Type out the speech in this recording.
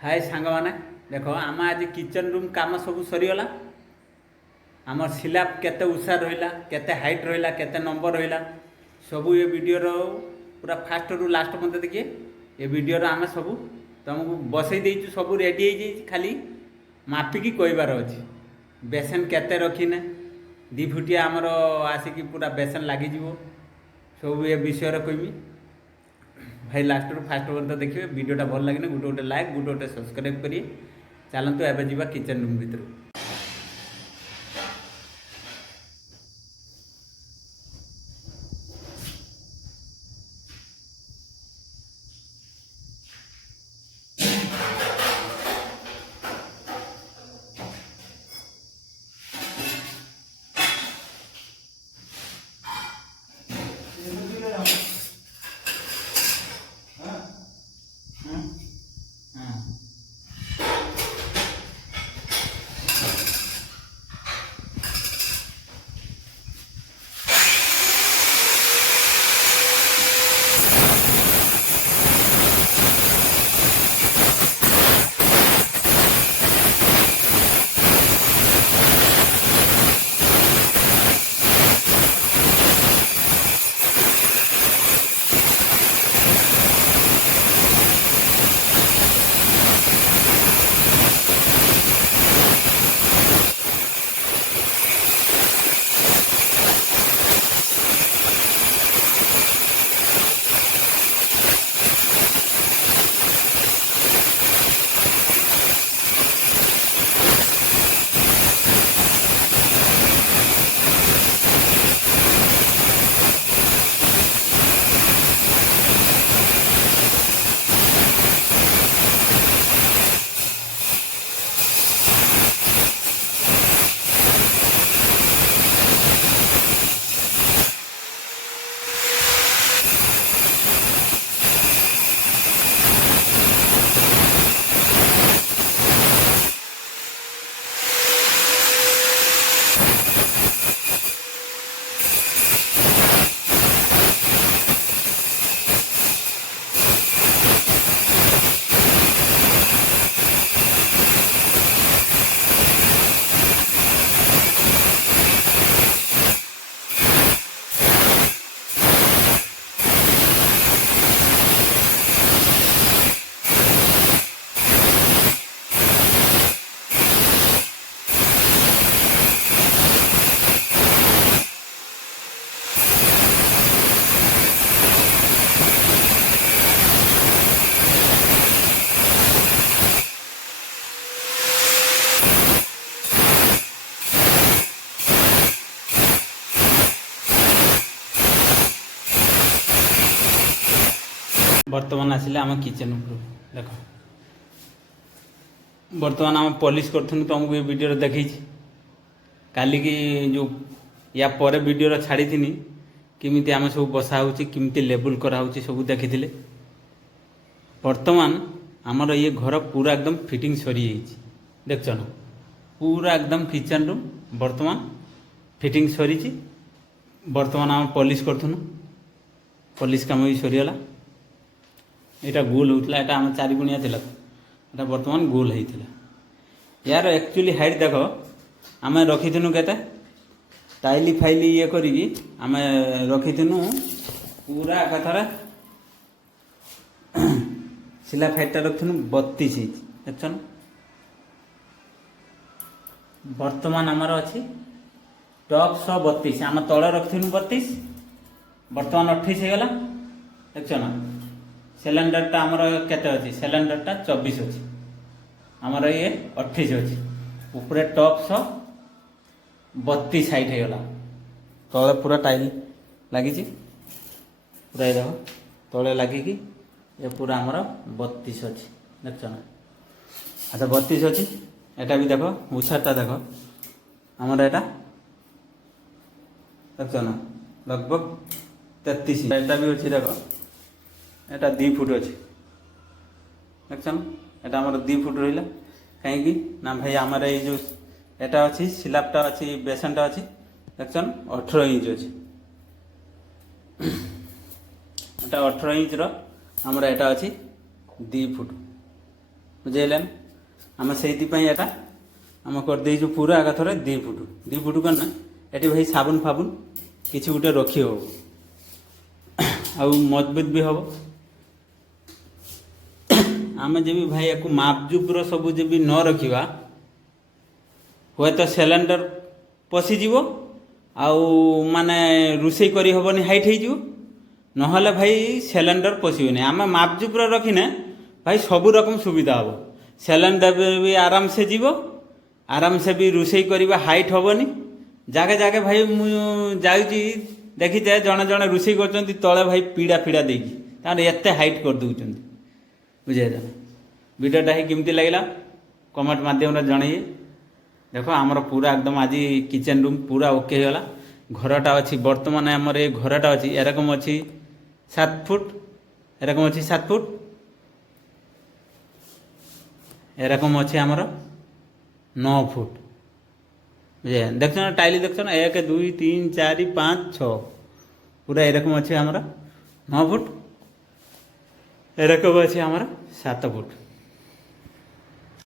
हाय सांग मैंने देख आम आज किचन रूम कम सब सरीगला आम स्लैब केते उषा रहा केते हाइट रहा केते नंबर रहा सब ये वीडियो पूरा फास्ट रू लास्ट मत देखिए ये वीडियो आम सब तुमको बसई देचु सब रेडी हो खाली मापिकी कहबार अच्छे बेसन केते रखीने 2 फुटिया आमर आसिक पूरा बेसन लगिज सब ये विषय कहमी भाई लास्ट रू फास्ट पर्यंत देखिए वीडियोटा भल लगे गोटे गोटे लाइक गोटे गोटे सब्सक्राइब करिए चलतु एवं जावा किचन रूम भितर। बर्तमान आसिले आम किचन देख बर्तमान आम पॉलिश करूँ तुमको ये वीडियो देखी काली की जो या पर वीडियो छाड़ी किमिति आम सब बसा होमिति लेबुल कराऊँ सब देखी बर्तमान आमर ये घर पूरा एकदम फिटिंग सरी देख न पूरा एकदम किचन रूम बर्तमान फिटिंग सरी बर्तमान आम पॉलिश करूँ पॉलिश काम भी सरीगला यहाँ गोल होता है आम 4 गुणिया थी यहाँ बर्तमान गोल होता यार एक्चुअली हाइट देख आम रखीथु के टाइली फाइली ये करी आम रखीथु पूरा कथार सिला फाइटा रखीथु 32 इंच देख बर्तमान आमर अच्छी टॉप 132 आम तल रखीथु 32 बर्तमान 28 होगला देख ना सिलेंडरटा आमर केते अच्छी सिलेंडरटा 24 अच्छी आमर ये 28 अच्छी ऊपर टॉप 32 हाइट होगला तले पूरा टाइल लगी पूरा ये देख तले लगिकी ये पूरा आमर 32 अच्छी देख ना अच्छा 32 अच्छी एटा भी देख उषाटा देख आमर एटा देख ना लगभग 33 एटा भी अच्छी देख एटा 2 फुट अच्छे देख एटा आमर 2 फुट रहा कहीं ना भाई आमर ये जो एटा अच्छी स्लैबटा अच्छी बेसनटा अच्छी देख 18 इंच अच्छी एटा 18 इंच आमर एटा अच्छी 2 फुट ବୁଝେଇଲେନି ଆମେ ସେଇଥିପାଇଁ ଏଟା ଆମେ କରିଦେଇଛୁ ପୁରା ଏକାଥରେ 2 ଫୁଟ କନା ଏଠି ଭାଇ ସାବୁନ ଫାବୁନ କିଛି ଗୋଟେ ରଖି ହେବ ଆଉ ମଜବୁତ ବି ହେବ। ଆମେ ଯେବି ଭାଇ ୟାକୁ ମାପଜୁପର ସବୁ ଯେବି ନ ରଖିବା ହୁଏତ ସିଲିଣ୍ଡର ପଶିଯିବ ଆଉ ମାନେ ରୋଷେଇ କରି ହେବନି ହାଇଟ୍ ହେଇଯିବ ନହେଲେ ଭାଇ ସିଲିଣ୍ଡର ପଶିବନି। ଆମେ ମାପଜୁପର ରଖିନେ ଭାଇ ସବୁ ରକମ ସୁବିଧା ହେବ। ସିଲିଣ୍ଡର ବି ଆରାମସେ ଯିବ ଆରାମସେ ବି ରୋଷେଇ କରିବା ହାଇଟ୍ ହେବନି। ଜାଗେ ଜାଗେ ଭାଇ ମୁଁ ଯାଉଛି ଦେଖିଛେ ଜଣେ ଜଣେ ରୋଷେଇ କରୁଛନ୍ତି ତଳେ ଭାଇ ପିଡ଼ା ଫିଡ଼ା ଦେଇକି ତାମାନେ ଏତେ ହାଇଟ୍ କରିଦେଉଛନ୍ତି। ବୁଝିଲେ ଭିଡ଼ିଓଟା ହିଁ କେମିତି ଲାଗିଲା କମେଣ୍ଟ ମାଧ୍ୟମରେ ଜଣାଇବେ। ଦେଖ ଆମର ପୁରା একদম ଆଜି କିଚେନ୍ ରୁମ୍ ପୁରା ଓକେ ହେଇଗଲା। ଘରଟା ଅଛି ବର୍ତ୍ତମାନ ଆମର ଏ ଘରଟା ଅଛି ଏରকম ଅଛି 7 ফুট এরকম ଅଛି 7 ফুট এরকম ଅଛି ଆମର 9 ফুট। বুঝে দেখছো না টাইলি দেখছো না 1 2 3 4 5 6 পুরা এরকম ଅଛି ଆମର 9 ফুট এরকম ଅଛି ଆମର 7 ফুট।